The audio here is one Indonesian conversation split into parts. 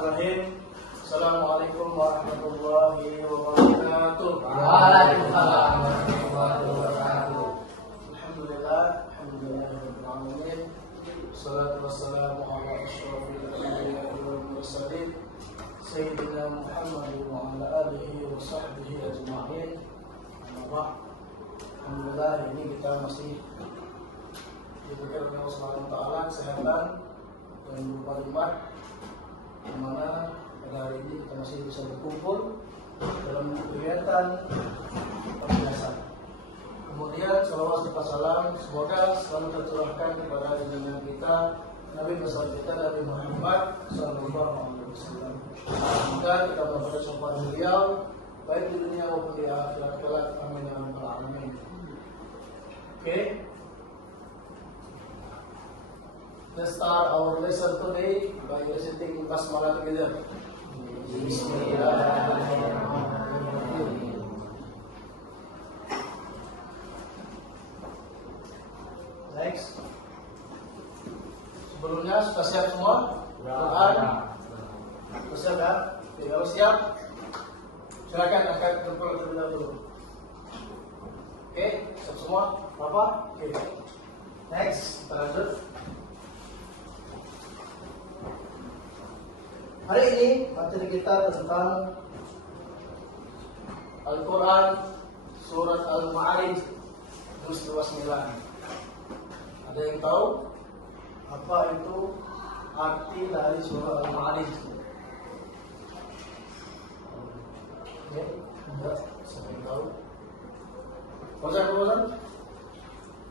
Assalamualaikum warahmatullahi wabarakatuh. Waalaikumsalam warahmatullahi wabarakatuh. Alhamdulillahirabbil alamin. Wassalatu wassalamu ala asyrofil anbiya'i wal mursalin sayyidina Muhammadin wa ala alihi wa sahbihi ajma'in. Alhamdulillah, ini kita masih diberikan oleh Allah Subhanahu wa taala kesehatan dan berupa nikmat di mana pada hari ini kita masih bisa berkumpul dalam kegiatan pembiasan. Kemudian salawat serta salam semoga selalu tercurahkan kepada junjungan kita Nabi besar kita Nabi Muhammad sallallahu alaihi wasallam. Semoga kita mendapatkan syafaat beliau baik di dunia maupun di akhirat kelak. Amin ya rabbal alamin. Okay. Let's start our lesson today by reciting Basmalah together. Bismillahirrahmanirrahim. Next. Sebelumnya sudah siap semua? Quran? Sudah siap ya? Kalau siap, silakan angkat jempol terlebih dahulu. Oke, siap semua? Apa? Oke. Next, kita lanjut. Hari ini materi kita tentang Al-Quran Surat Al-Ma'arij juz 29. Ada yang tahu apa itu arti dari Surat Al-Ma'arij? Ya, enggak, siapa yang tahu? Bosan?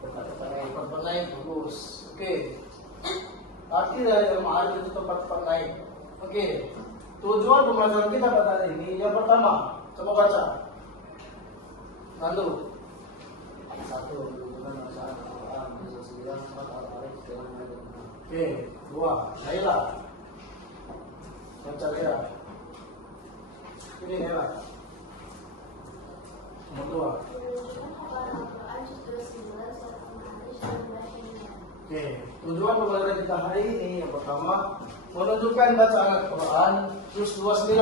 Tempat naik, bagus. Oke. Arti dari Al-Ma'arij itu tempat naik. Oke, tujuan pembelajaran kita pada hari ini yang pertama, coba baca. Nandu. 1. Oke, 2. Naila. Baca Naila. Ini Naila. Nomor 2. Oke, tujuan pembelajaran kita hari ini yang pertama menunjukkan bacaan Al-Quran juz 29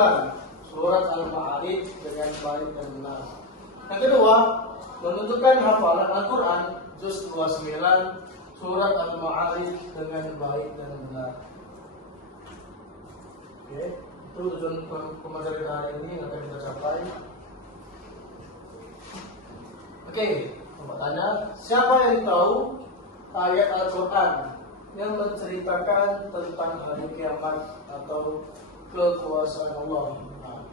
surat Al-Ma'arij dengan baik dan benar. Yang kedua, menunjukkan hafalan Al-Quran juz 29 surat Al-Ma'arij dengan baik dan benar. Oke, itu tujuan pembelajaran hari ini yang akan kita capai. Oke, pertanyaan, siapa yang tahu ayat Al-Quran yang menceritakan tentang hari kiamat atau kekuasaan Allah? Nah,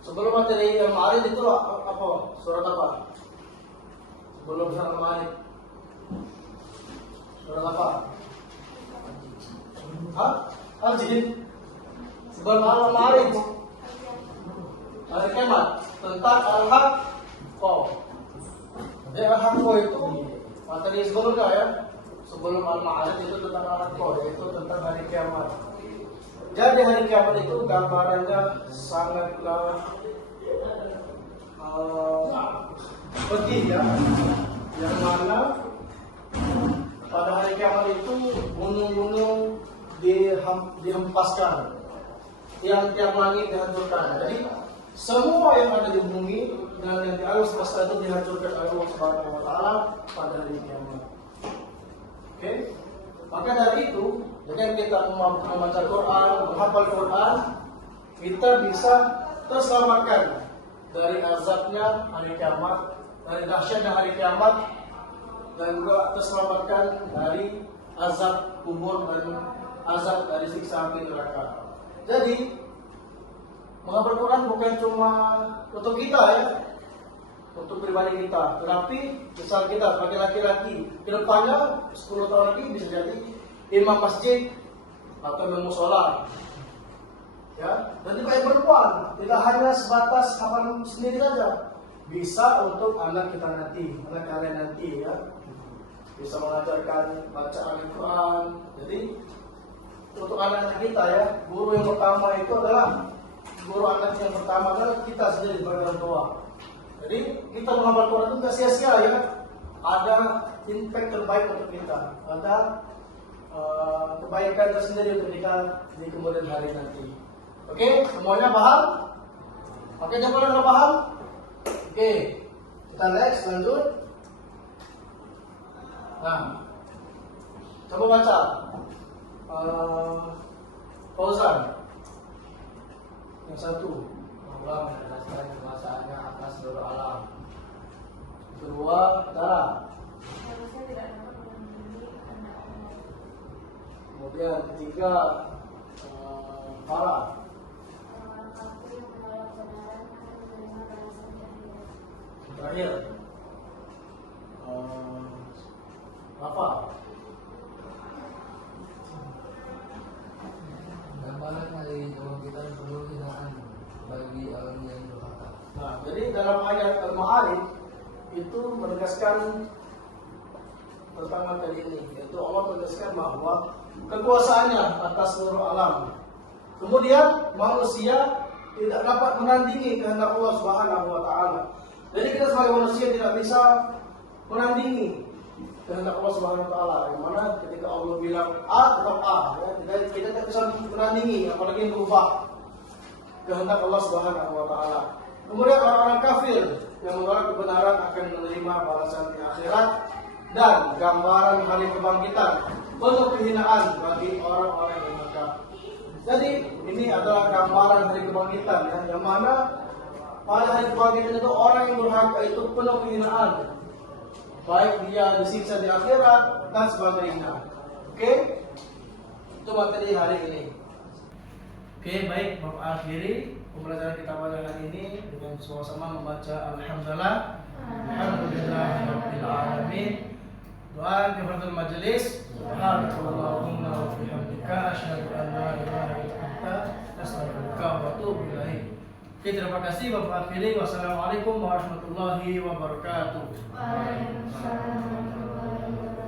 sebelum materi yang Al-Ma'arij itu apa? Surat apa? Sebelum surat Al-Ma'arij, surat apa? Al-Jin. Sebelum Al-Ma'arij, hari kiamat, tentang Al-Haqqah. Jadi Al-Haqqah itu materi sebelumnya ya. Sebelum Al-Ma'arij itu tentang Al-Haqqah, yaitu tentang hari kiamat. Jadi hari kiamat itu gambarannya sangatlah pedih ya. Yang mana pada hari kiamat itu gunung-gunung dihempaskan, tiang-tiang langit dihancurkan. Jadi semua yang ada di bumi dan yang di alam semesta itu dihancurkan oleh Allah Subhanahu wa taala pada hari kiamat. Oke, maka dari itu dengan kita membaca Quran, menghafal Quran, kita bisa terselamatkan dari azabnya hari kiamat, dari dahsyatnya hari kiamat, dan juga terselamatkan dari azab kubur dan azab dari siksa api neraka. Jadi menghafal Quran bukan cuma untuk kita ya, untuk pribadi kita, tetapi misal kita sebagai laki-laki, kedepannya 10 tahun lagi bisa jadi imam masjid atau imam musola, ya. Dan juga yang perempuan tidak hanya sebatas hafalan sendiri saja, bisa untuk anak kita nanti, anak kalian nanti ya, bisa mengajarkan bacaan Al-Quran. Jadi untuk anak-anak kita ya, guru yang pertama itu adalah guru anak yang pertama adalah kita sendiri sebagai orang tua. Jadi kita menghafal Quran itu tidak sia-sia ya. Ada impact terbaik untuk kita. Ada kebaikan tersendiri untuk kita di kemudian hari nanti. Oke, semuanya paham? Oke, coba udah paham? Oke, kita next, lanjut. Nah, coba baca. Fauzan. Yang satu. Allah menegaskan kekuasaannya atas seluruh alam. Kedua, Dara. Manusia tidak dapat melindungi kehendak Allah. Kemudian ketiga, Farah. Orang kafir yang menolak kebenaran akan menerima balasan di akhirat. Terakhir, Rafa. Gambaran dari kebangkitan penuh hinaan bagi orang yang durhaka. Nah, jadi dalam ayat Al-Ma'arij itu menegaskan tentang materi ini, yaitu Allah menegaskan bahwa kekuasaannya atas seluruh alam. Kemudian manusia tidak dapat menandingi kehendak Allah Subhanahu wa taala. Jadi kita sebagai manusia tidak bisa menandingi kehendak Allah Subhanahu wa taala. Yang mana ketika Allah bilang A tetap A, ya, kita tidak bisa menandingi apalagi merubah kehendak Allah Subhanahu wa taala. Kemudian orang-orang kafir yang menolak kebenaran akan menerima balasan di akhirat, dan gambaran hari kebangkitan penuh kehinaan bagi orang-orang yang durhaka. Jadi ini adalah gambaran hari kebangkitan, ya, yang mana pada hari kebangkitan itu orang yang durhaka itu penuh kehinaan, baik dia disiksa di akhirat dan sebagainya. Oke, itu materi hari ini. Oke, baik, Bapak akhiri pembelajaran kita pada hari ini dengan sama-sama membaca Alhamdulillah, Alhamdulillahirabbil alamin. Doa kifaratul majelis. Subhanakallahumma wa bihamdika asyhadu an la ilaha illa anta astaghfiruka wa atubu ilaik. Oke, terima kasih Bapak akhiri. Wassalamualaikum warahmatullahi wabarakatuh. Waalaikumsalam warahmatullahi wabarakatuh.